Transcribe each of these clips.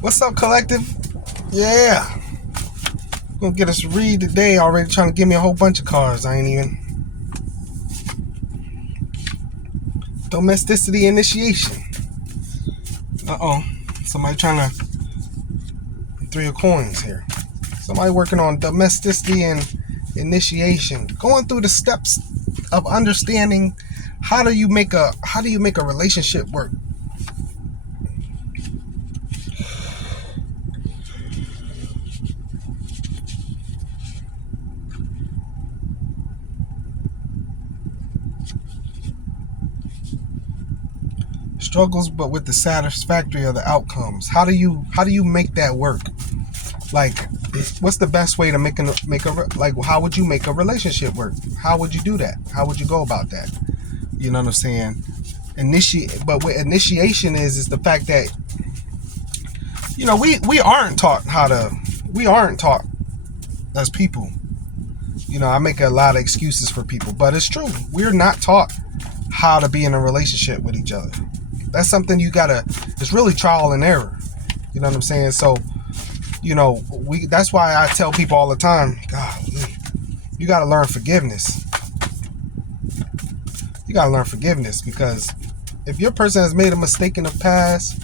What's up, collective? Yeah. Gonna get us read today. Already trying to give me a whole bunch of cards. I ain't even. Domesticity initiation. Uh-oh. Somebody trying to. Three of coins here. Somebody working on domesticity and initiation. Going through the steps of understanding how do you make a relationship work. Struggles, but with the satisfactory of the outcomes. How do you make that work? Like, what's the best way to make like? How would you make a relationship work? How would you do that? How would you go about that? You know what I'm saying? But what initiation is the fact that we aren't taught we aren't taught as people. I make a lot of excuses for people, but it's true. We're not taught how to be in a relationship with each other. That's something it's really trial and error. You know what I'm saying? So, that's why I tell people all the time, God, you got to learn forgiveness. You got to learn forgiveness, because if your person has made a mistake in the past,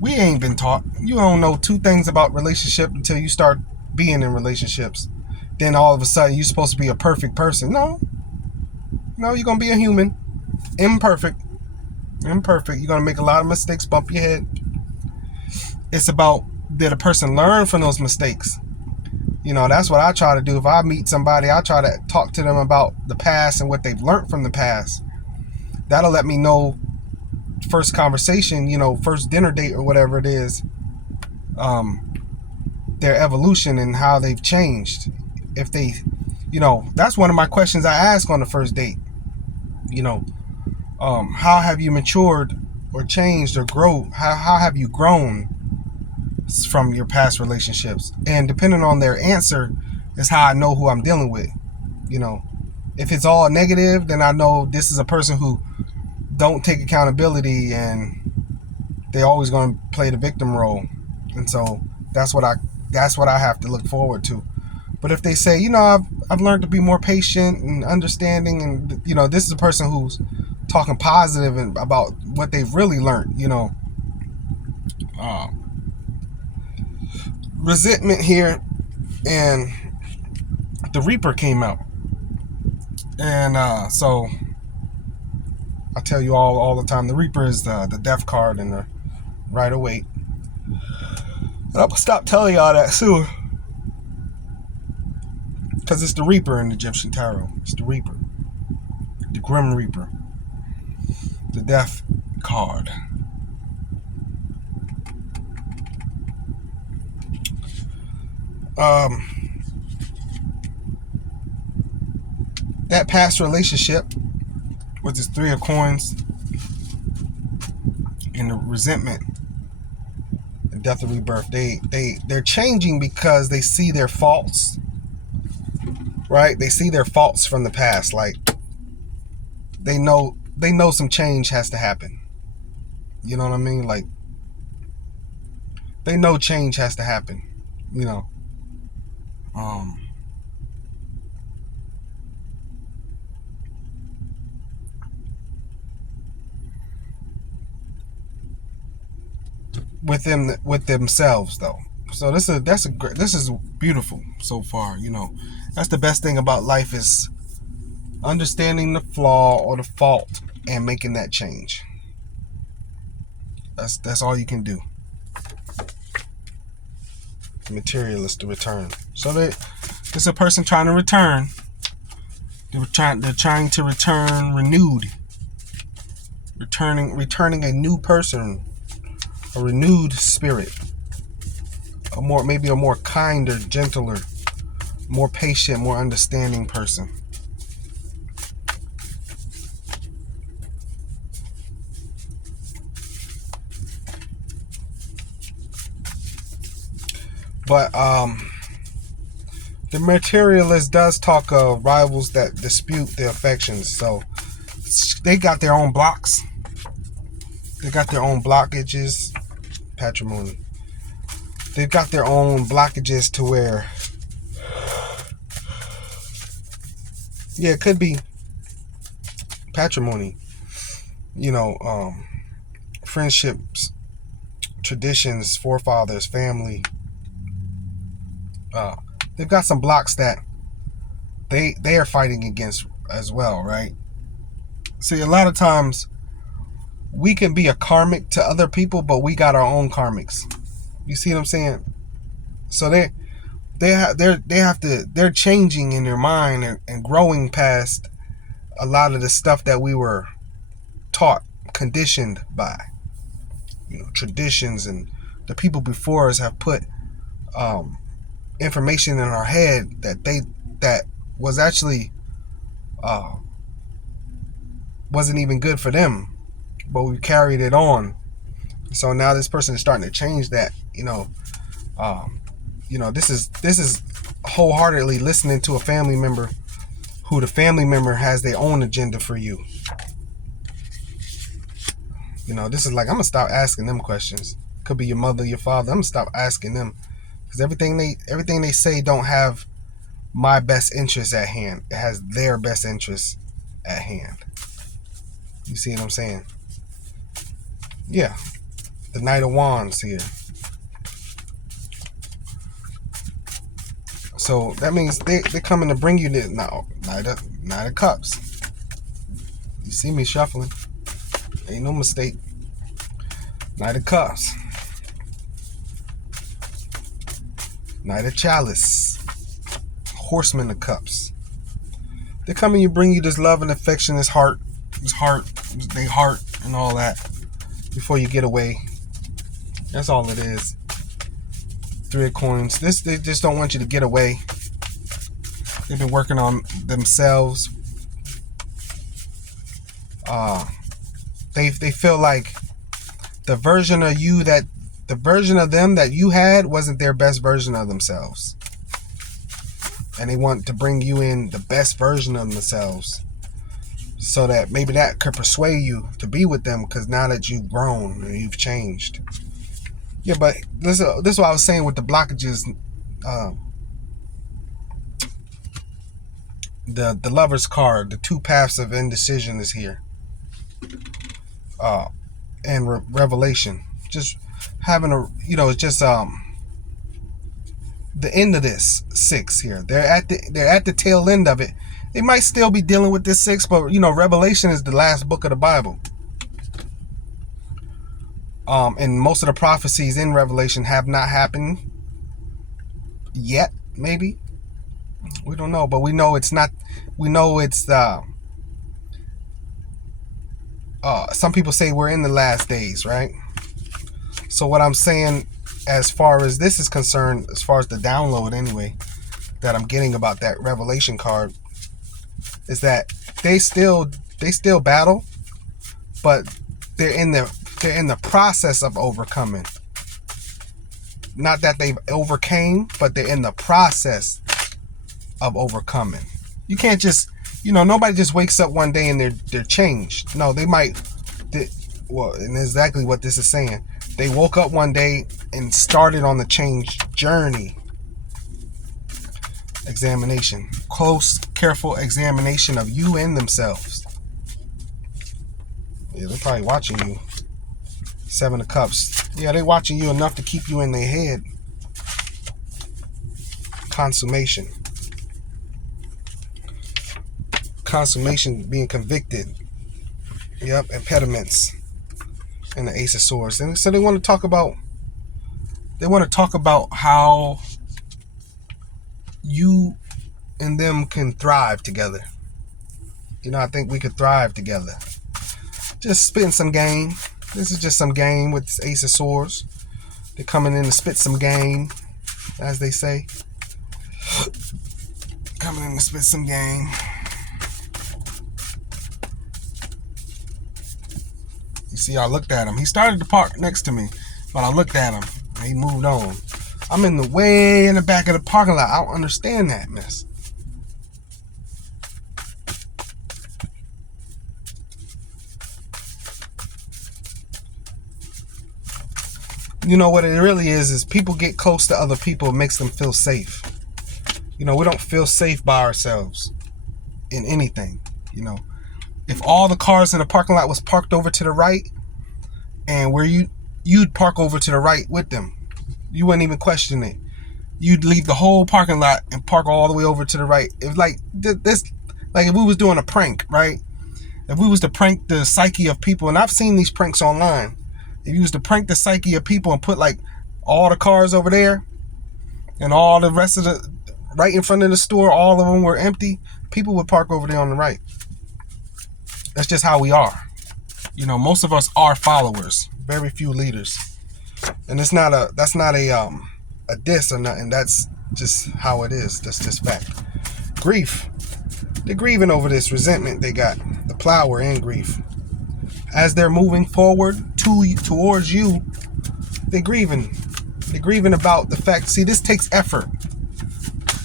we ain't been taught. You don't know two things about relationship until you start being in relationships. Then all of a sudden you're supposed to be a perfect person. No, you're going to be a human. Imperfect. You're going to make a lot of mistakes, bump your head. It's about, did a person learn from those mistakes? That's what I try to do. If I meet somebody, I try to talk to them about the past and what they've learned from the past. That'll let me know, first conversation, first dinner date or whatever it is, their evolution and how they've changed. If they, that's one of my questions I ask on the first date. How have you matured or changed or grown? How have you grown from your past relationships? And depending on their answer is how I know who I'm dealing with. If it's all negative, then I know this is a person who don't take accountability and they're always going to play the victim role. And so that's what I have to look forward to. But if they say, I've learned to be more patient and understanding, and this is a person who's talking positive and about what they've really learned, resentment here, and the Reaper came out. And so I tell you all the time, the Reaper is the death card and the Rider-Waite. And I'm gonna stop telling y'all that soon, because it's the Reaper in the Egyptian Tarot. It's the Reaper, the Grim Reaper, the death card. That past relationship with this Three of Coins and the resentment, the death of rebirth, they're changing because they see their faults, right? They see their faults from the past. Like, they know some change has to happen. You know what I mean? Like, they know change has to happen. With themselves though. So this is beautiful so far. That's the best thing about life, is understanding the flaw or the fault and making that change. That's all you can do. Materialist, to return. So there's a person trying to return. They're trying to return renewed. Returning a new person, a renewed spirit, maybe a more kinder, gentler, more patient, more understanding person. But the materialist does talk of rivals that dispute their affections. So they got their own blocks. They got their own blockages. Patrimony. they've got their own blockages to where, yeah, it could be patrimony, friendships, traditions, forefathers, family. They've got some blocks that they are fighting against as well, right? See, a lot of times we can be a karmic to other people, but we got our own karmics. You see what I'm saying? So they're changing in their mind and growing past a lot of the stuff that we were taught, conditioned by. Traditions, and the people before us have put information in our head that was actually wasn't even good for them, but we carried it on. So now this person is starting to change that. This is wholeheartedly listening to a family member who the family member has their own agenda for you. This is like, I'm gonna stop asking them questions. Could be your mother, your father. I'm gonna stop asking them, because everything they say don't have my best interest at hand. It has their best interest at hand. You see what I'm saying? Yeah. The Knight of Wands here. So that means they're coming to bring you this now. Knight of Cups. You see me shuffling. Ain't no mistake. Knight of Cups. Knight of Chalice. Horseman of Cups. They're coming to bring you this love and affection, this heart, and all that before you get away. That's all it is. Three of Coins. They just don't want you to get away. They've been working on themselves. They feel like the version of them that you had wasn't their best version of themselves. And they want to bring you in the best version of themselves, so that maybe that could persuade you to be with them, because now that you've grown and you've changed. Yeah, but this is what I was saying with the blockages. The Lover's card, the two paths of indecision is here. And revelation. Just having it's just the end of this 6 here. They're at the tail end of it. They might still be dealing with this 6, but Revelation is the last book of the Bible. And most of the prophecies in Revelation have not happened yet. Maybe, we don't know, but we know it's not. We know it's some people say we're in the last days, right? So what I'm saying, as far as this is concerned, as far as the download anyway, that I'm getting about that Revelation card, is that they still battle, but they're in the process of overcoming. Not that they've overcame, but they're in the process of overcoming. You can't just, nobody just wakes up one day and they're changed. No, and exactly what this is saying. They woke up one day and started on the change journey. Examination. Close, careful examination of you and themselves. Yeah, they're probably watching you. 7 of Cups. Yeah, they're watching you enough to keep you in their head. Consummation. Consummation, being convicted. Yep, impediments. And the Ace of Swords. And so they want to talk about how you and them can thrive together. I think we could thrive together. Just spitting some game. This is just some game with this Ace of Swords. They're coming in to spit some game, as they say. Coming in to spit some game. You see, I looked at him. He started to park next to me, but I looked at him and he moved on. I'm way in the back of the parking lot. I don't understand that mess. You know what it really is people get close to other people, it makes them feel safe. You know, we don't feel safe by ourselves in anything. You know, if all the cars in the parking lot was parked over to the right, and where you'd park over to the right with them, you wouldn't even question it. You'd leave the whole parking lot and park all the way over to the right. If like this, like if we was doing a prank, right? If we was to prank the psyche of people, and I've seen these pranks online. If you was to prank the psyche of people and put like all the cars over there and all the rest of the right in front of the store, all of them were empty, people would park over there on the right. That's just how we are. You know, most of us are followers, very few leaders. And that's not a diss or nothing. That's just how it is. That's just fact. Grief. They're grieving over this resentment they got. The plower and grief. As they're moving forward towards you, they're grieving. They're grieving about the fact. See, this takes effort.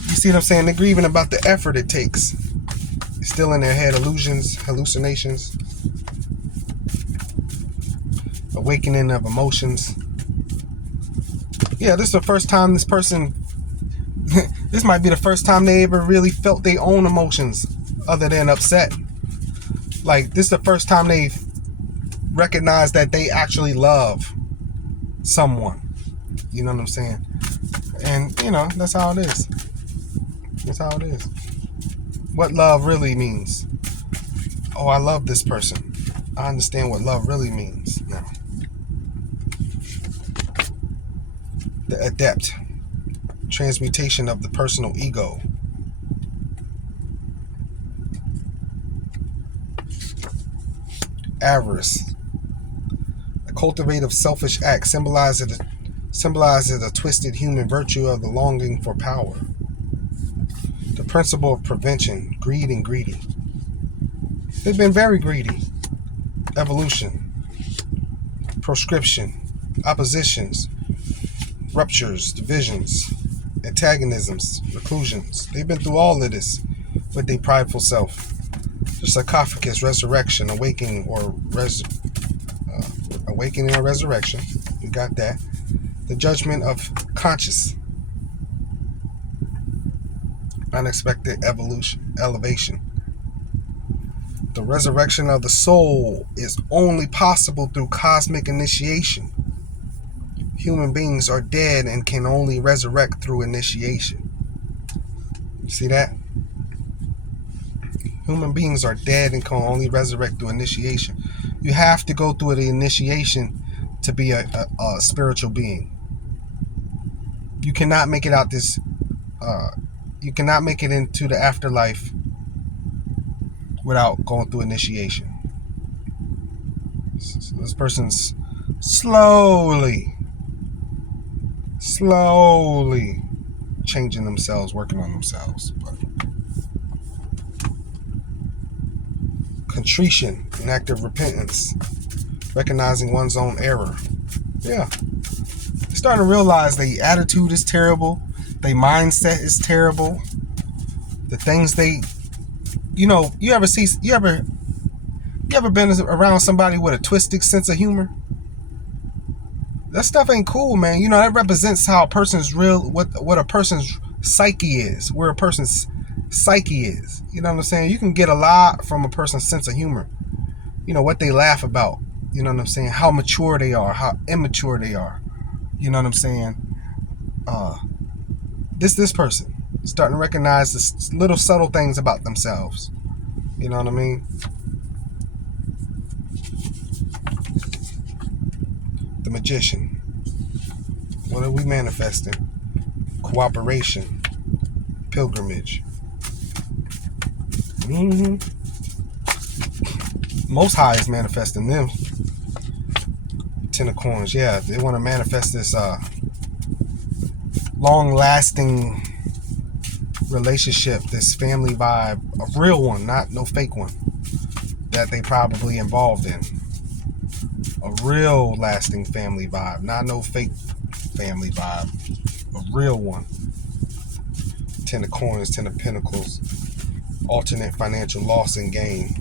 You see what I'm saying? They're grieving about the effort it takes. It's still in their head, illusions, hallucinations, awakening of emotions. Yeah, this is the first time this person, this might be the first time they ever really felt their own emotions other than upset. Like, this is the first time they recognize that they actually love someone. You know what I'm saying? And, you know, that's how it is. That's how it is. What love really means. Oh, I love this person. I understand what love really means now. The adept. Transmutation of the personal ego. Avarice. A cultivative selfish act symbolizes a twisted human virtue of the longing for power. The principle of prevention, greed and greedy. They've been very greedy. Evolution. Proscription. Oppositions. Ruptures. Divisions. Antagonisms. Reclusions. They've been through all of this with their prideful self. The sarcophagus, resurrection, awakening or resurrection. We got that. The judgment of conscious. Unexpected elevation. The resurrection of the soul is only possible through cosmic initiation. Human beings are dead and can only resurrect through initiation. You see that? Human beings are dead and can only resurrect through initiation. You have to go through the initiation to be a spiritual being. You cannot make it out this. You cannot make it into the afterlife without going through initiation. So this person's slowly changing themselves, working on themselves. But contrition, an act of repentance, recognizing one's own error. Yeah. They're starting to realize their attitude is terrible, their mindset is terrible. The things they, you ever been around somebody with a twisted sense of humor? That stuff ain't cool, man. You know, that represents how a person's what a person's psyche is, where a person's psyche is. You know what I'm saying? You can get a lot from a person's sense of humor. You know, what they laugh about. You know what I'm saying? How mature they are, how immature they are. You know what I'm saying? This person starting to recognize the little subtle things about themselves. You know what I mean? The magician. What are we manifesting? Cooperation. Pilgrimage. Most High is manifesting them. Ten of Coins. Yeah, they want to manifest this long-lasting relationship, this family vibe, a real one, not no fake one, that they probably involved in. A real lasting family vibe, not no fake family vibe. A real one. Ten of Coins, Ten of Pentacles. Alternate financial loss and gain.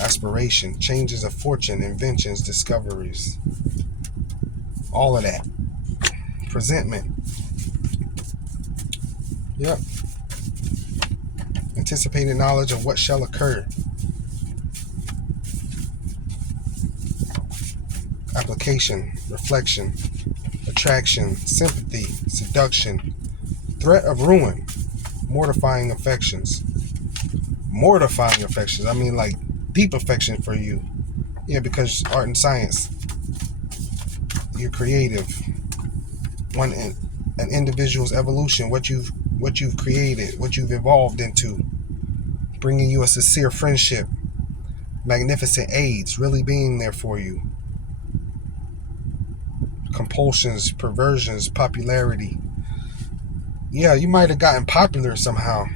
Aspiration, changes of fortune, inventions, discoveries. all of that. Presentment. Yep. Anticipated knowledge of what shall occur. Application, reflection, attraction, sympathy, seduction, threat of ruin, mortifying affections. Mortifying affections. I mean, like deep affection for you. Yeah, because art and science, you're creative. An individual's evolution, what you've created, what you've evolved into, bringing you a sincere friendship, magnificent aids, really being there for you. Compulsions, perversions, popularity. Yeah, you might have gotten popular somehow.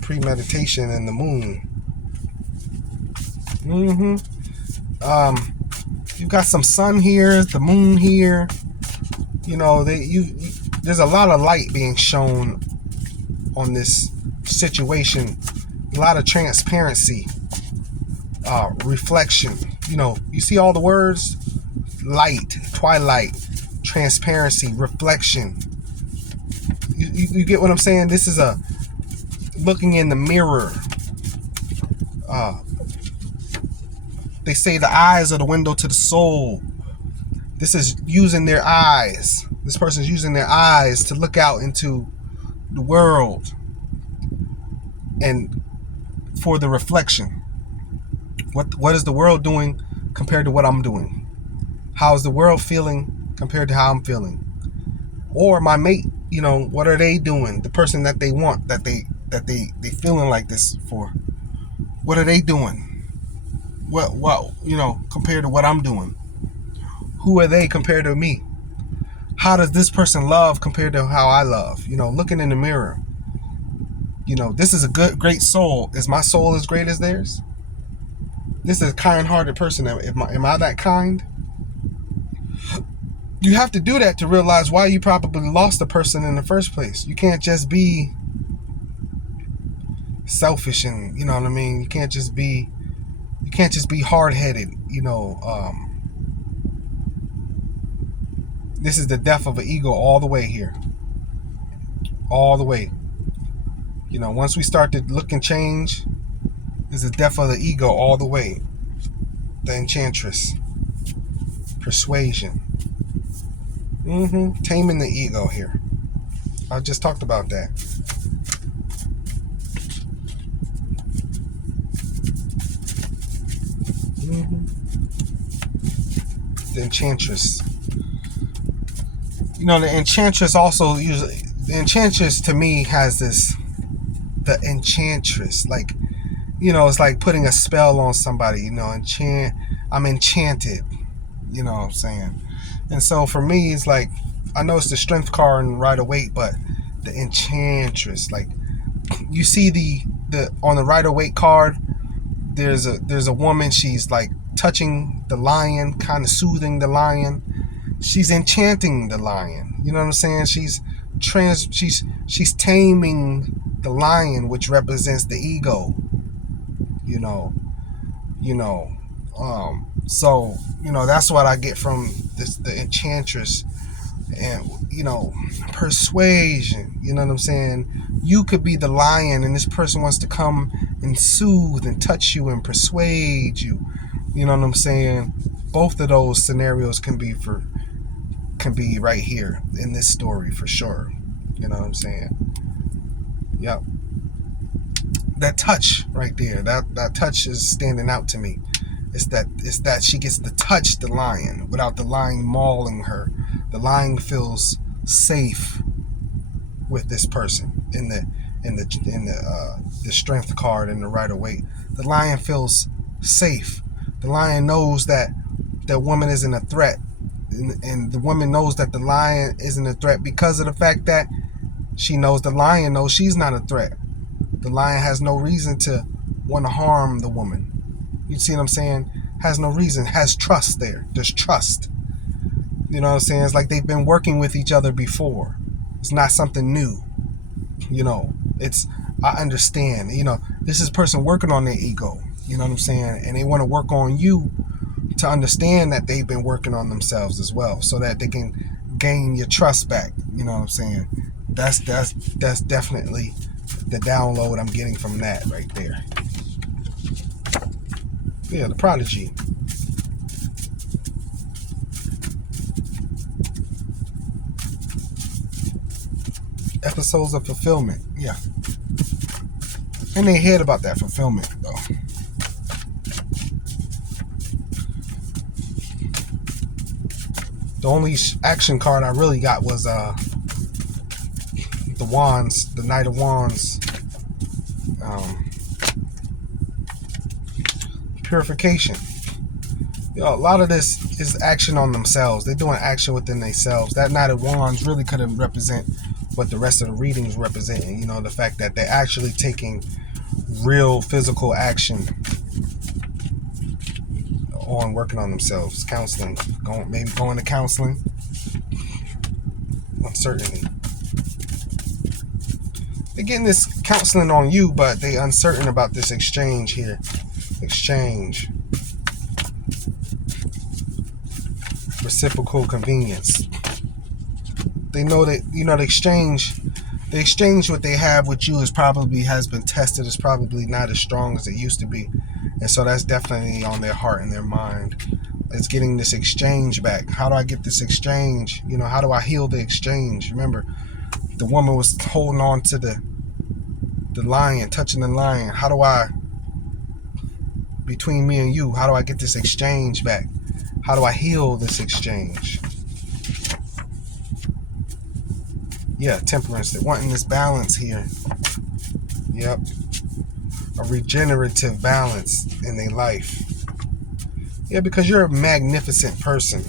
Premeditation and the moon. You've got some sun here, the moon here. You know, there's a lot of light being shown on this situation. A lot of transparency, reflection. You know, you see all the words: light, twilight, transparency, reflection. You get what I'm saying? This is a looking in the mirror. They say the eyes are the window to the soul. This is using their eyes. This person's using their eyes to look out into the world and for the reflection. What is the world doing compared to what I'm doing? How is the world feeling compared to how I'm feeling? Or my mate, you know, what are they doing? The person that they want, that they feeling like this for. What are they doing? What you know, compared to what I'm doing? Who are they compared to me? How does this person love compared to how I love? You know, looking in the mirror. You know, this is a great soul. Is my soul as great as theirs? This is a kind-hearted person. Am I that kind? You have to do that to realize why you probably lost the person in the first place. You can't just be selfish and, you know what I mean? You can't just be hard-headed, you know. This is the death of an ego all the way here. All the way. You know, once we start to look and change, is the death of the ego all the way. The enchantress. Persuasion. Taming the ego here. I just talked about that. The enchantress. You know, the enchantress also usually, the enchantress to me has this, the enchantress, like, you know, it's like putting a spell on somebody, you know, I'm enchanted, you know what I'm saying? And so for me, it's like, I know it's the strength card and Rider-Waite, but the enchantress, like, you see the on the Rider-Waite card, there's a woman, she's like touching the lion, kind of soothing the lion. She's enchanting the lion. You know what I'm saying? She's taming the lion, which represents the ego. So, you know, that's what I get from this, the enchantress. And, you know, persuasion, you know what I'm saying? You could be the lion and this person wants to come and soothe and touch you and persuade you. You know what I'm saying? Both of those scenarios can be right here in this story for sure. You know what I'm saying? Yep. That touch right there, that touch is standing out to me. It's that she gets to touch the lion without the lion mauling her. The lion feels safe with this person in the strength card and the Rider-Waite. The lion feels safe. The lion knows that the woman isn't a threat, and the woman knows that the lion isn't a threat because of the fact that she knows the lion knows she's not a threat. The lion has no reason to want to harm the woman. You see what I'm saying? Has no reason. Has trust there. There's trust. You know what I'm saying? It's like they've been working with each other before. It's not something new. You know, I understand. You know, this is a person working on their ego. You know what I'm saying? And they want to work on you to understand that they've been working on themselves as well, so that they can gain your trust back. You know what I'm saying? That's definitely the download I'm getting from that right there. Yeah, the prodigy. Episodes of fulfillment. Yeah. And they heard about that fulfillment though. The only action card I really got was the Wands, the Knight of Wands. Purification. You know, a lot of this is action on themselves. They're doing action within themselves. That Knight of Wands really couldn't represent what the rest of the readings representing. You know, the fact that they're actually taking real physical action on working on themselves. Counseling. Maybe going to counseling. Uncertainty. They're getting this counseling on you, but they're uncertain about this exchange here. Exchange. Reciprocal convenience. They know that, you know, the exchange what they have with you has been tested. It's probably not as strong as it used to be, and so that's definitely on their heart and their mind. It's getting this exchange back. How do I get this exchange? You know, how do I heal the exchange? Remember, the woman was holding on to the lion, touching the lion. How do I, between me and you, how do I get this exchange back? How do I heal this exchange? Yeah, temperance. They're wanting this balance here. Yep. A regenerative balance in their life. Yeah, because you're a magnificent person.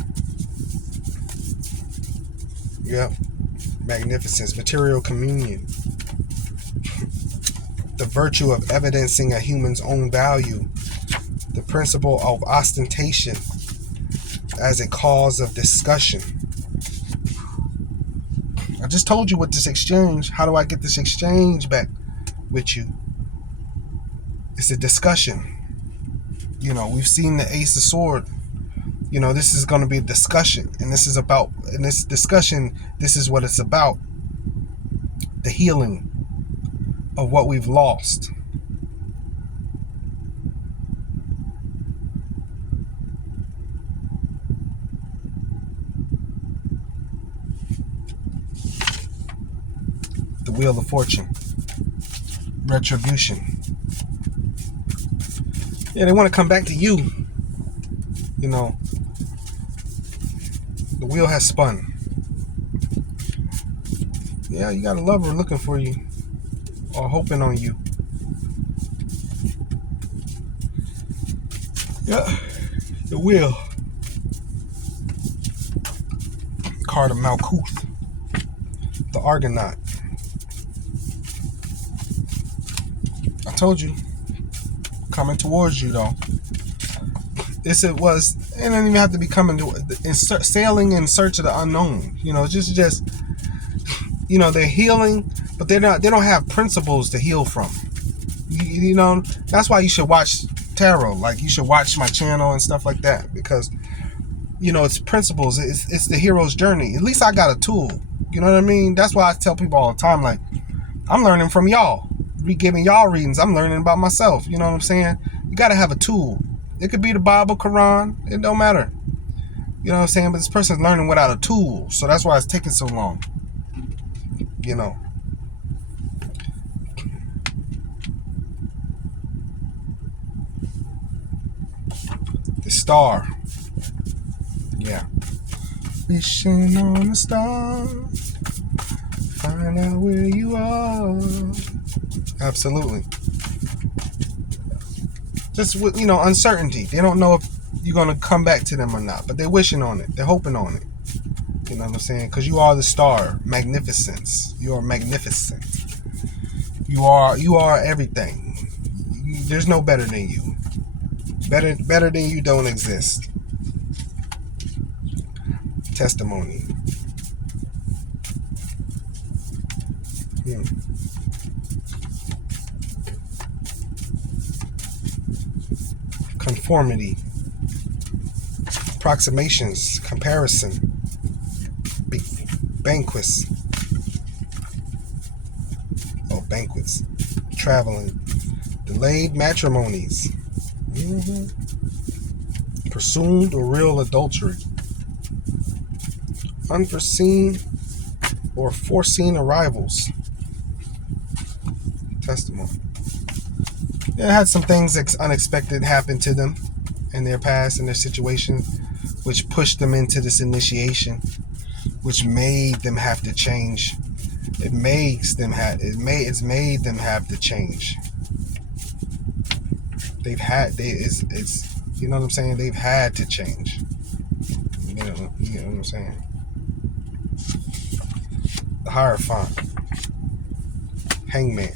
Yep. Magnificence. Material communion. The virtue of evidencing a human's own value. The principle of ostentation as a cause of discussion. I just told you with this exchange. How do I get this exchange back with you? It's a discussion. You know, we've seen the Ace of Swords. You know, this is going to be a discussion. And this is about, in this discussion, this is what it's about. The healing of what we've lost. The Wheel of Fortune. Retribution. Yeah, they want to come back to you. You know, the wheel has spun. Yeah, you got a lover looking for you or hoping on you. Yeah, the wheel. Card of Malkuth. The Argonaut. I told you. Coming towards you, though. It don't even have to be coming to sailing in search of the unknown. You know, just you know, they're healing, but they don't have principles to heal from. You know, that's why you should watch tarot. Like, you should watch my channel and stuff like that, because, you know, it's principles. It's the hero's journey. At least I got a tool. You know what I mean? That's why I tell people all the time, like, I'm learning from y'all. Giving y'all readings, I'm learning about myself. You know what I'm saying? You got to have a tool. It could be the Bible, Quran. It don't matter. You know what I'm saying? But this person's learning without a tool, so that's why it's taking so long. You know. The Star. Yeah. Wishing on a star. Find out where you are. Absolutely. Just with, you know, uncertainty. They don't know if you're going to come back to them or not, but they're wishing on it. They're hoping on it. You know what I'm saying? Because you are the star. Magnificence. You are magnificent. You are everything. There's no better than you. Better than you don't exist. Testimony. Conformity. approximations, comparison, banquets, banquets, traveling, delayed matrimonies, presumed or real adultery, unforeseen or foreseen arrivals, testimony. They had some things unexpected happen to them in their past, in their situation, which pushed them into this initiation, which made them have to change. It's made them have to change. It's you know what I'm saying? They've had to change. You know what I'm saying? The Hierophant, Hangman.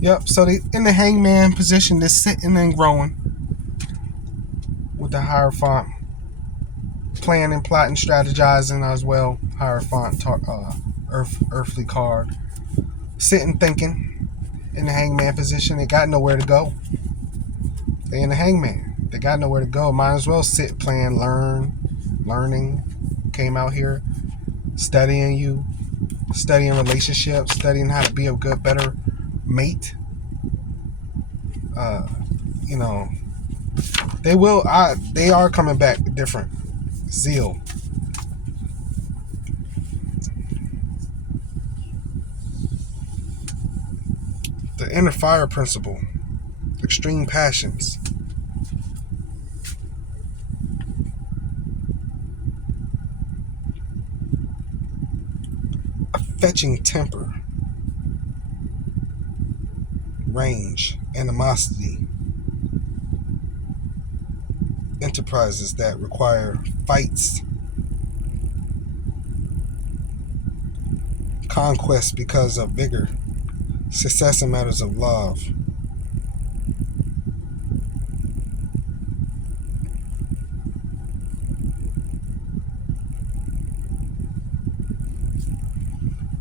Yep, so they in the Hangman position, they're sitting and growing with the Hierophant, planning, plotting, strategizing as well. Hierophant, earthly card. Sitting, thinking in the Hangman position. They got nowhere to go. They in the Hangman. They got nowhere to go. Might as well sit, plan, learning. Came out here studying relationships, studying how to be a better mate. They are coming back different. Zeal. The inner fire principle. Extreme passions. A fetching temper. Range. Animosity. Enterprises that require fights. Conquest because of vigor. Success in matters of love.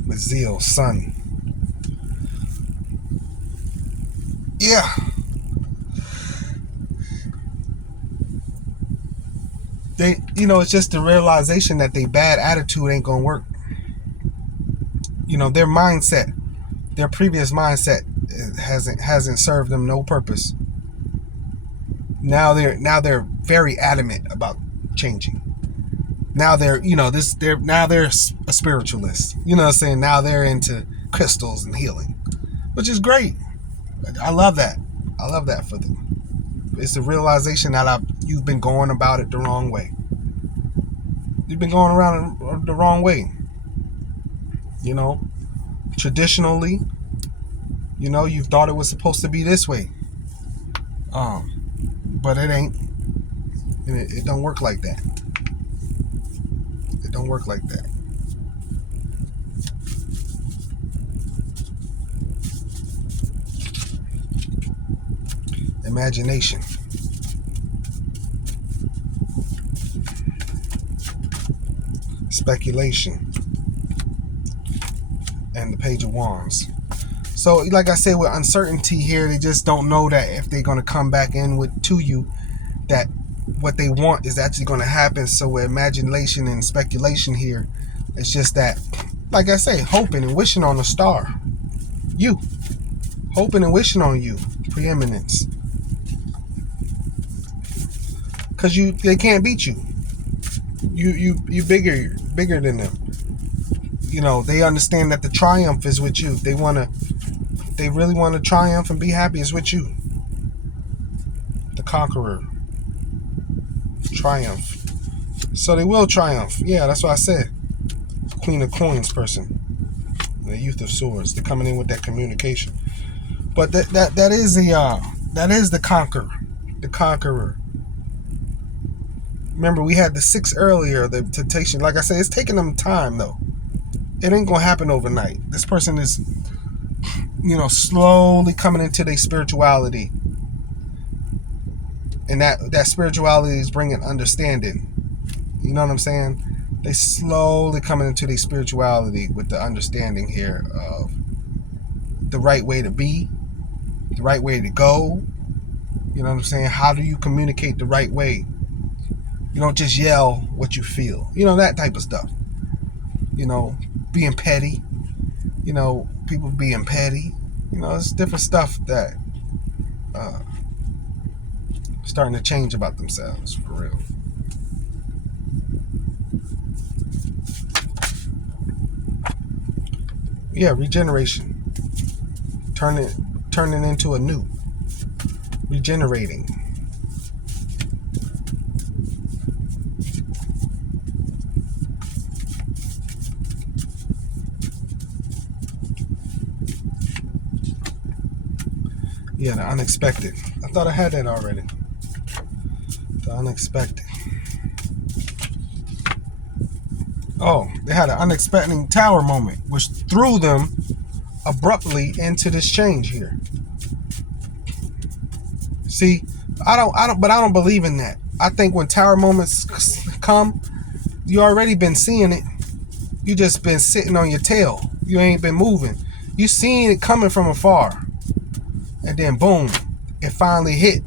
With zeal, sun. Yeah. It's just the realization that their bad attitude ain't gonna work. Their mindset, their previous mindset hasn't served them no purpose. Now they're very adamant about changing. Now they're a spiritualist. You know what I'm saying? Now they're into crystals and healing, which is great. I love that. I love that for them. It's the realization that you've been going about it the wrong way. You've been going around the wrong way. Traditionally, you thought it was supposed to be this way. But it ain't. And it don't work like that. It don't work like that. Imagination. Speculation. And the Page of Wands. So, like I said, with uncertainty here, they just don't know that if they're going to come back to you, that what they want is actually going to happen. So, with imagination and speculation here, it's just that, like I say, hoping and wishing on a star. You. Hoping and wishing on you. Preeminence. Because they can't beat you. You bigger than them. They understand that the triumph is with you. They really want to triumph and be happy is with you. The conqueror. Triumph. So they will triumph. Yeah, that's what I said. Queen of Coins person. The Youth of Swords. They're coming in with that communication. But that is the conqueror. The conqueror. Remember, we had the 6 earlier, the temptation. Like I said, it's taking them time, though. It ain't going to happen overnight. This person is, slowly coming into their spirituality. And that spirituality is bringing understanding. You know what I'm saying? They slowly coming into their spirituality with the understanding here of the right way to be, the right way to go, You know what I'm saying? How do you communicate the right way? You don't just yell what you feel. You know, that type of stuff. You know, being petty. You know, people being petty. You know, it's different stuff that starting to change about themselves, for real. Yeah, regeneration. Turning into a new. Regenerating. Yeah, the unexpected. I thought I had that already. The unexpected. Oh, they had an unexpected tower moment, which threw them abruptly into this change here. See, I don't believe in that. I think when tower moments come, you already been seeing it. You just been sitting on your tail. You ain't been moving. You seen it coming from afar, and then boom, it finally hit,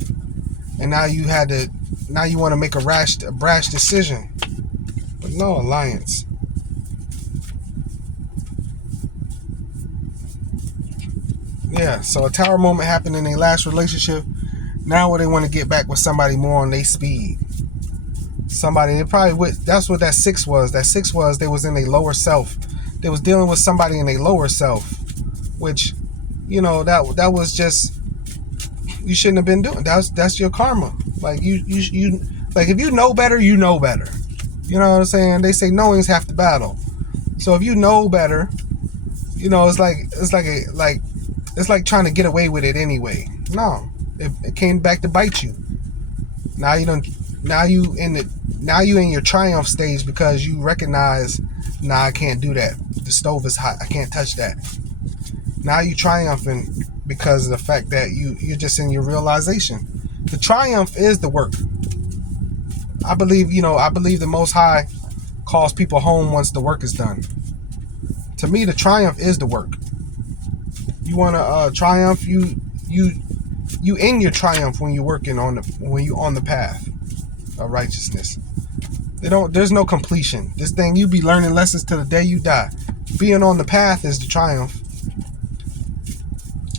and now you want to make a brash decision. But no alliance. Yeah, so a tower moment happened in their last relationship. Now they want to get back with somebody more on their speed. Somebody they probably with. That's what that 6 was. That 6 was they was in a lower self. They was dealing with somebody in a lower self, which, you know, that was just, you shouldn't have been doing. That's your karma. Like you like, if you know better, you know better. You know what I'm saying? They say knowing's half the battle. So if you know better, you know, it's like trying to get away with it anyway. No, it came back to bite you. Now you in your triumph stage because you recognize, nah, I can't do that. The stove is hot. I can't touch that. Now you triumphing because of the fact that you're just in your realization. The triumph is the work. I believe the Most High calls people home once the work is done. To me, the triumph is the work. You want to triumph, you in your triumph when you're working on the path of righteousness. There's no completion. This thing, you be learning lessons till the day you die. Being on the path is the triumph.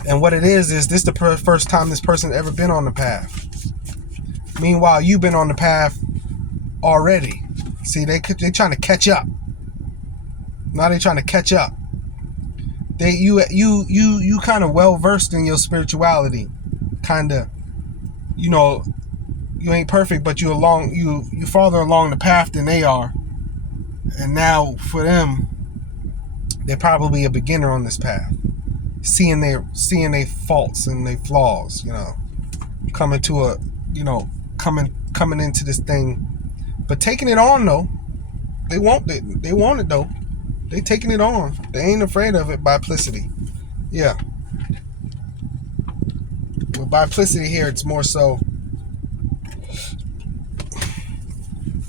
And what it is this the first time this person ever been on the path. Meanwhile, you've been on the path already. See, they trying to catch up. Now they trying to catch up. You kind of well versed in your spirituality. Kind of, you know, you ain't perfect, but you farther along the path than they are. And now for them, they're probably a beginner on this path, seeing their faults and their flaws. You know, coming into this thing, but taking it on though. They want it though. They taking it on. They ain't afraid of it. Biplicity, yeah. With biplicity here, it's more so.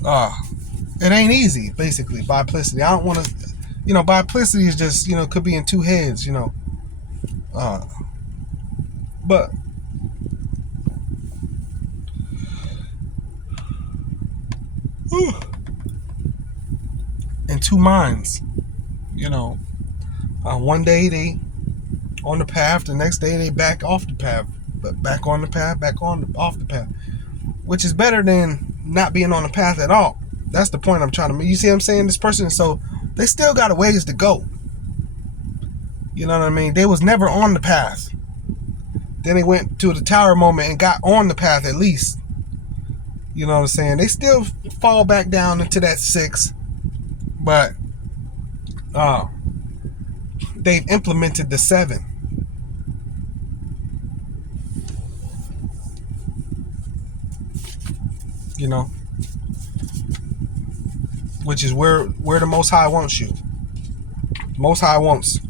It ain't easy. Basically, biplicity. I don't want to. Biplicity is just, could be in two heads. But in two minds. One day they on the path, the next day they back off the path, but back on the path, off the path, which is better than not being on the path at all. That's the point I'm trying to make. You see what I'm saying? This person, so they still got a ways to go. You know what I mean? They was never on the path. Then they went to the tower moment and got on the path at least. You know what I'm saying? They still fall back down into that 6, but they've implemented the 7. Which is where the Most High wants you. Most High wants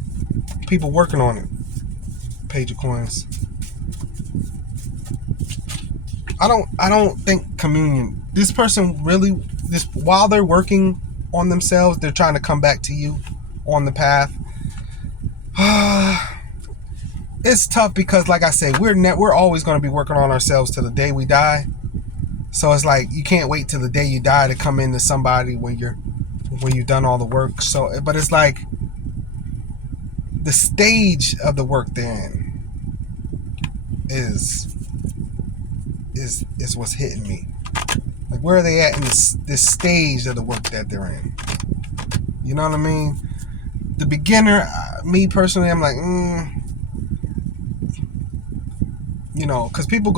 people working on it. Page of coins. I don't think communion. This person really, while they're working on themselves, they're trying to come back to you on the path. it's tough because, like I say, we're always going to be working on ourselves till the day we die. So it's like you can't wait till the day you die to come into somebody when you've done all the work. So, but it's like the stage of the work they're in is what's hitting me. Like, where are they at in this stage of the work that they're in? You know what I mean? The beginner, me personally, I'm like, you know, because people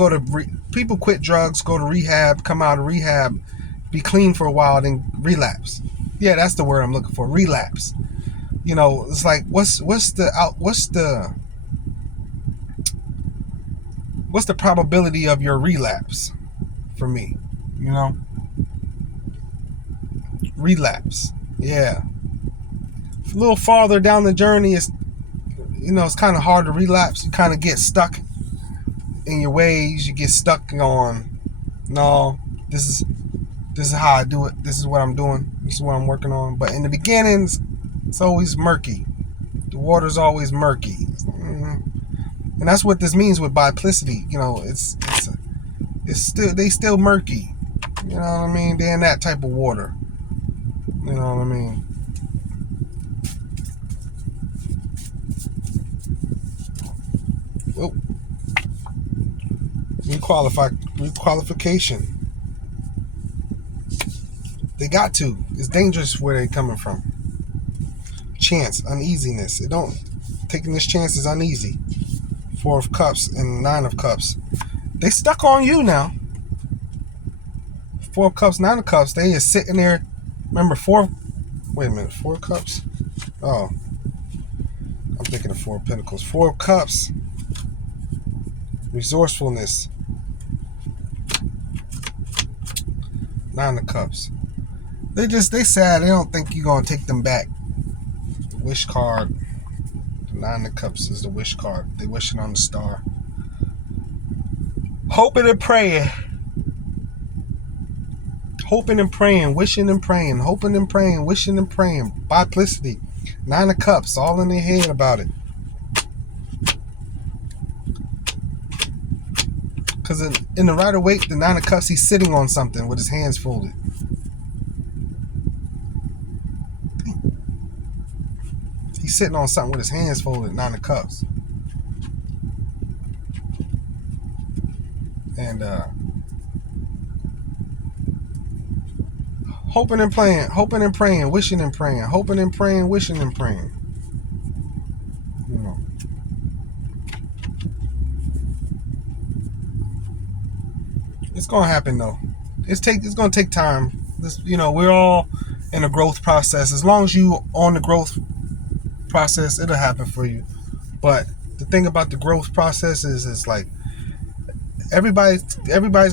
people quit drugs, go to rehab, come out of rehab, be clean for a while, then relapse. Yeah, that's the word I'm looking for, relapse. You know, it's like, what's the probability of your relapse for me? You know, relapse. Yeah, a little farther down the journey, it's kind of hard to relapse. You kind of get stuck in your ways. You get stuck on, no, this is how I do it. This is what I'm doing. This is what I'm working on. But in the beginnings, it's always murky. The water's always murky. And that's what this means with biplicity. You know, it's still murky. You know what I mean? They're in that type of water. You know what I mean? Oh. Requalification. They got to. It's dangerous where they're coming from. Chance, uneasiness. Taking this chance is uneasy. 4 of Cups and 9 of Cups. They stuck on you now. 4 of Cups, 9 of Cups. They is sitting there. Remember, 4 of Cups? Oh. I'm thinking of 4 of Pentacles. 4 of Cups. Resourcefulness. 9 of Cups. They sad. They don't think you're going to take them back. The wish card. The 9 of Cups is the wish card. They wishing on the star. Hoping and praying. Hoping and praying. Wishing and praying. Hoping and praying. Wishing and praying. Biplicity. 9 of Cups. All in their head about it. Because in the Rider-Waite, the 9 of Cups, he's sitting on something with his hands folded. He's sitting on something with his hands folded, 9 of Cups. And hoping and praying, wishing and praying, hoping and praying, wishing and praying. You know. It's gonna happen though. It's gonna take time. We're all in a growth process. As long as you on the growth process, it'll happen for you. But the thing about the growth process is like everybody's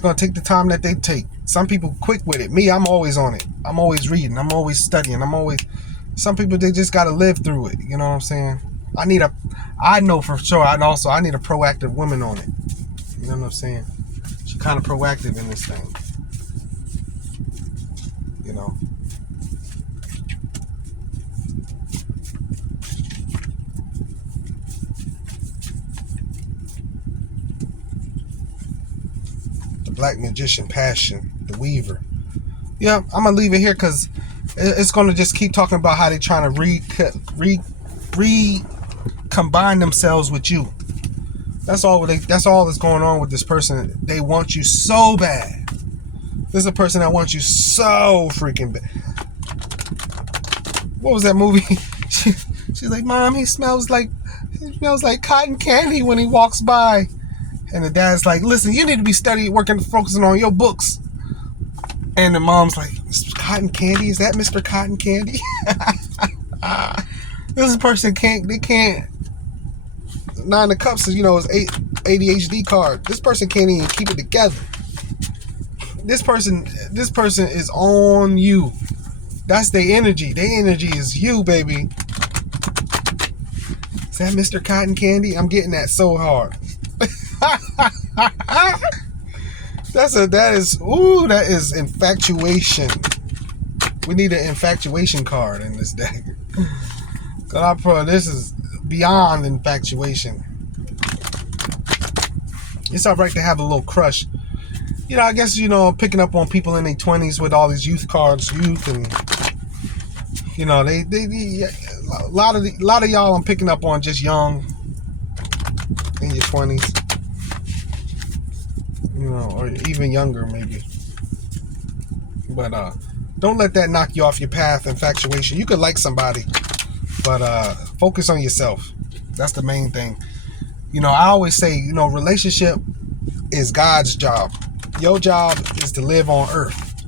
gonna take the time that they take. Some people quick with it. Me, I'm always on it. I'm always reading. I'm always studying. Some people, they just gotta live through it. You know what I'm saying? I know for sure. I need a proactive woman on it. You know what I'm saying? She's kind of proactive in this thing. You know. Black Magician, Passion, the Weaver. Yeah, I'm gonna leave it here because it's gonna just keep talking about how they're trying to recombine themselves with you. That's all that's going on with this person. They want you so bad. This is a person that wants you so freaking bad. What was that movie? She's like, Mom, he smells like cotton candy when he walks by. And the dad's like, listen, you need to be focusing on your books. And the mom's like, Mr. Cotton Candy? Is that Mr. Cotton Candy? This person can't. 9 of Cups is, his ADHD card. This person can't even keep it together. This person is on you. That's their energy. Their energy is you, baby. Is that Mr. Cotton Candy? I'm getting that so hard. That is infatuation. We need an infatuation card in this deck. This is beyond infatuation. It's all right to have a little crush. I guess, picking up on people in their 20s with all these youth cards, and, they a lot of y'all I'm picking up on just young in your 20s, or even younger maybe. But don't let that knock you off your path. Infatuation. You could like somebody, but focus on yourself. That's the main thing. I always say, relationship is God's job. Your job is to live on earth.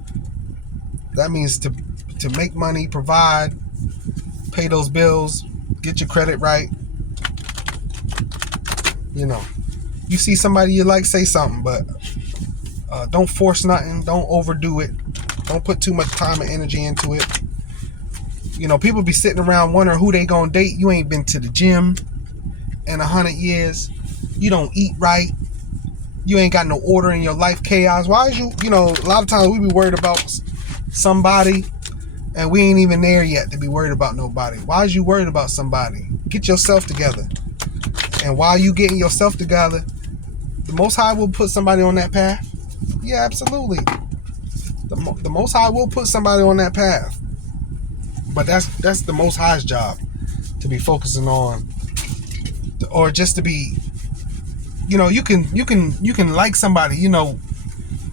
That means to make money, provide, pay those bills, get your credit right. You see somebody you like, say something, but don't force nothing. Don't overdo it. Don't put too much time and energy into it. People be sitting around wondering who they gonna date. You ain't been to the gym in 100 years. You don't eat right. You ain't got no order in your life. Chaos. Why is a lot of times we be worried about somebody and we ain't even there yet to be worried about nobody. Why is you worried about somebody? Get yourself together. And while you getting yourself together, the Most High will put somebody on that path. Yeah, absolutely. The Most High will put somebody on that path. But that's the Most High's job, to be focusing on, or just to be, you can like somebody.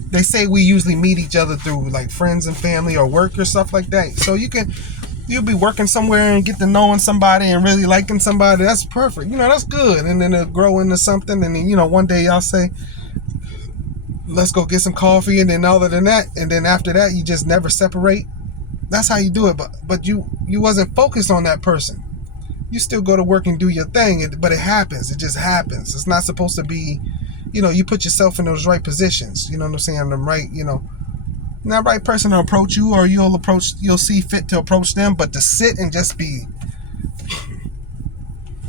They say we usually meet each other through like friends and family or work or stuff like that. So you'll be working somewhere and get to knowing somebody and really liking somebody. That's perfect. That's good. And then it'll grow into something. And then, one day y'all say, let's go get some coffee. And then other than that, and then after that, you just never separate. That's how you do it. But you wasn't focused on that person. You still go to work and do your thing, but it happens. It just happens. It's not supposed to be, you put yourself in those right positions. You know what I'm saying? The right, not right person to approach you, or you'll see fit to approach them, but to sit and just be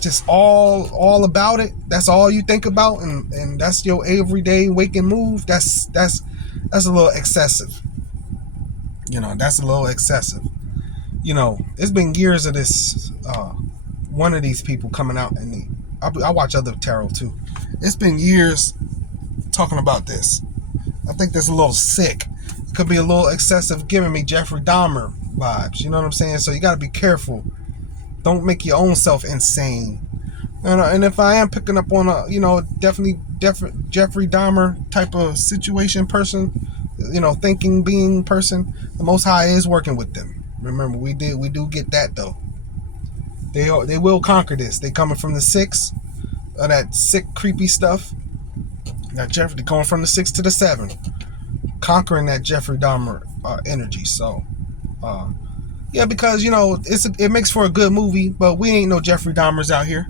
just all about it, that's all you think about, and that's your everyday waking move, that's a little excessive. That's a little excessive. It's been years of this, one of these people coming out, and I watch other tarot too. It's been years talking about this. I think that's a little sick. Could be a little excessive, giving me Jeffrey Dahmer vibes. You know what I'm saying? So you got to be careful. Don't make your own self insane. And if I am picking up on a, definitely Jeffrey Dahmer type of situation person, thinking being person, the Most High is working with them. Remember, we do get that though. They will conquer this. They coming from the 6 of that sick, creepy stuff. Got Jeffrey going from the 6 to the 7. Conquering that Jeffrey Dahmer energy. So yeah, because it makes for a good movie, but we ain't no Jeffrey Dahmers out here.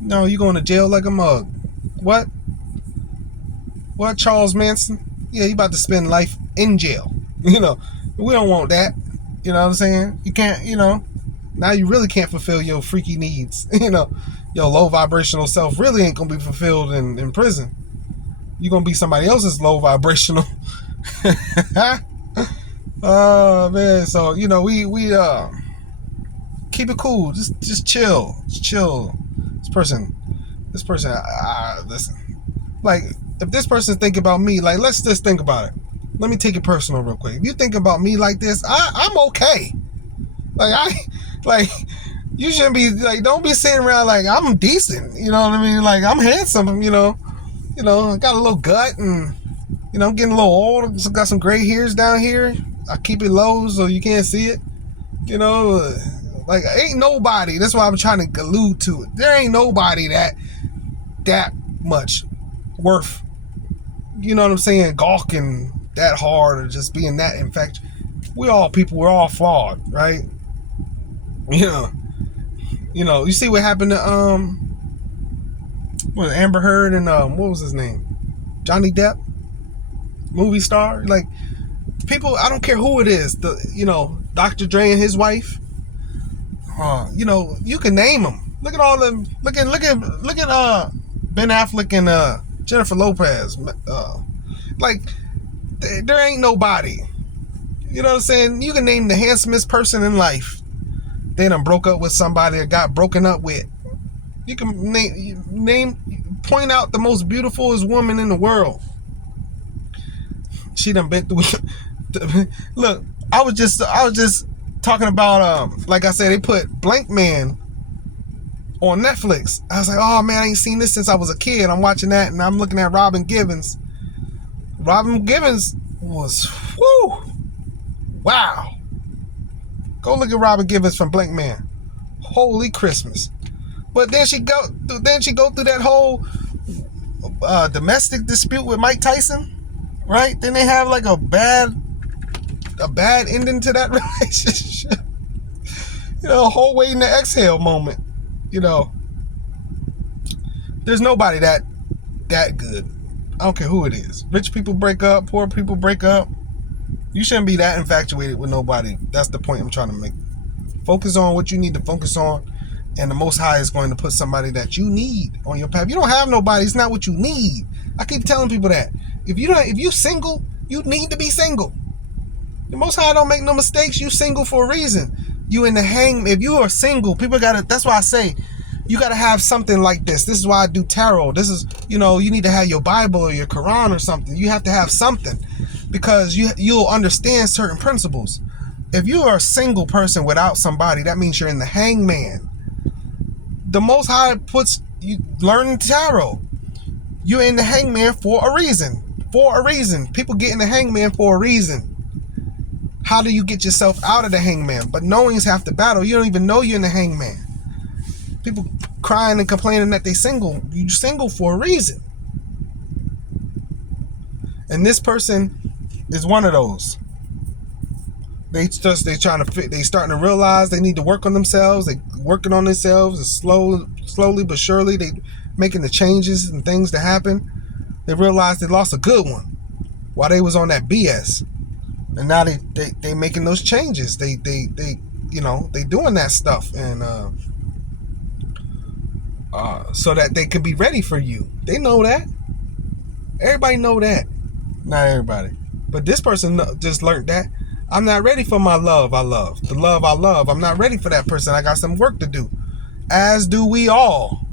No, you going to jail like a mug. What Charles Manson? Yeah, you about to spend life in jail. We don't want that. You know what I'm saying? You can't, now you really can't fulfill your freaky needs. Your low vibrational self really ain't gonna be fulfilled in prison. You're gonna be somebody else's low vibrational. Oh man, so we keep it cool. Just chill. Just chill. This person listen. Like, if this person think about me, like, let's just think about it. Let me take it personal real quick. If you think about me like this, I'm okay. Like you shouldn't be like, don't be sitting around like I'm decent. You know what I mean? Like, I'm handsome. I got a little gut, and I'm getting a little old. So got some gray hairs down here. I keep it low so you can't see it. Like, ain't nobody. That's why I'm trying to allude to it. There ain't nobody that much worth. You know what I'm saying? Gawking that hard or just being that infectious. We all people. We're all flawed, right? You see what happened to Amber Heard and what was his name? Johnny Depp, movie star. Like, people, I don't care who it is. Dr. Dre and his wife. You can name them. Look at all them. Look at Ben Affleck and Jennifer Lopez. Like, there ain't nobody. You know what I'm saying? You can name the handsomest person in life. They done broke up with somebody or got broken up with. You can name point out the most beautifulest woman in the world. She done been through. Look, I was just talking about like I said, they put Blank Man on Netflix. I was like, oh man, I ain't seen this since I was a kid. I'm watching that, and I'm looking at Robin Givens. Robin Givens was, whoo, wow. Go look at Robin Givens from Blank Man. Holy Christmas! But then she go through that whole domestic dispute with Mike Tyson, right? Then they have like a bad ending to that relationship. You know, a whole waiting to exhale moment. You know, there's nobody that good. I don't care who it is. Rich people break up, poor people break up. You shouldn't be that infatuated with nobody. That's the point I'm trying to make. Focus on what you need to focus on, and the Most High is going to put somebody that you need on your path. If you don't have nobody, it's not what you need. I keep telling people that. If you single, you need to be single. The Most High don't make no mistakes. You single for a reason. You in the hang. If you are single, people gotta. That's why I say you gotta have something like this. This is why I do tarot. This is, you need to have your Bible or your Quran or something. You have to have something, because you'll understand certain principles. If you are a single person without somebody, that means you're in the hangman. The Most High puts you learning tarot. You're in the hangman for a reason. For a reason. People get in the hangman for a reason. How do you get yourself out of the hangman? But knowing's half the battle. You don't even know you're in the hangman. People crying and complaining that they single. You single for a reason. And this person is one of those. They starting to realize they need to work on themselves. They working on themselves, and slowly but surely they making the changes and things that happen. They realize they lost a good one while they was on that BS. And now they making those changes. They doing that stuff, and so that they can be ready for you. They know that. Everybody know that. Not everybody, but this person just learned that. I'm not ready for my love. The love I love. I'm not ready for that person. I got some work to do, as do we all.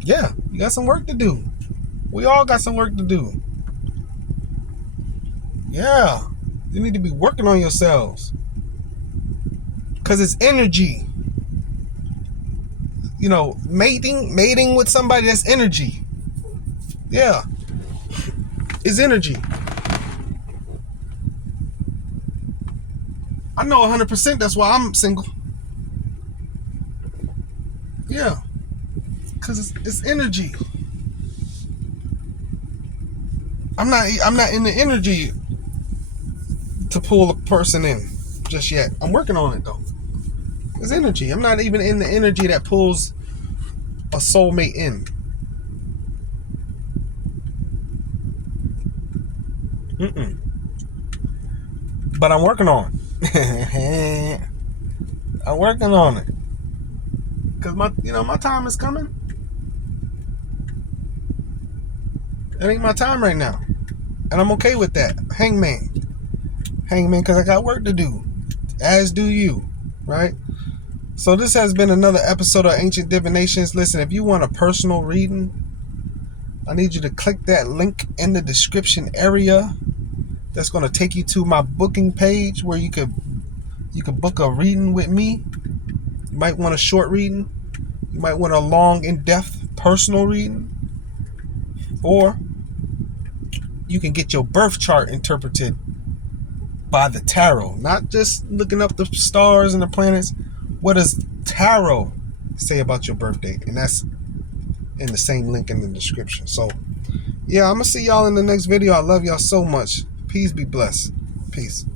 Yeah, you got some work to do. We all got some work to do. Yeah, you need to be working on yourselves, because it's energy. Mating with somebody, that's energy. Yeah, it's energy. I know 100% that's why I'm single. Yeah, because it's energy. I'm not in the energy to pull a person in just yet. I'm working on it though. It's energy. I'm not even in the energy that pulls a soulmate in. But I'm working on it. I'm working on it. Cause my time is coming. It ain't my time right now. And I'm okay with that. Hangman, because I got work to do. As do you, right? So this has been another episode of Ancient Divinations. Listen, if you want a personal reading, I need you to click that link in the description area. That's going to take you to my booking page where you could book a reading with me. You might want a short reading. You might want a long, in-depth personal reading. Or you can get your birth chart interpreted by the tarot. Not just looking up the stars and the planets. What does tarot say about your birthday? And that's in the same link in the description. So, yeah, I'm going to see y'all in the next video. I love y'all so much. Peace, be blessed. Peace.